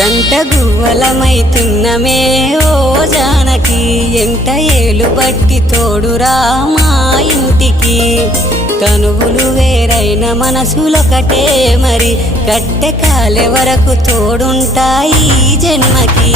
జంట గువ్వలమైతున్నమే ఓ జానకి ఎంట ఏలు బట్టి తోడురా మా ఇంటికి తనువులు వేరైన మనసులొకటే మరి కట్టె కాలే వరకు తోడుంటాయి జన్మకి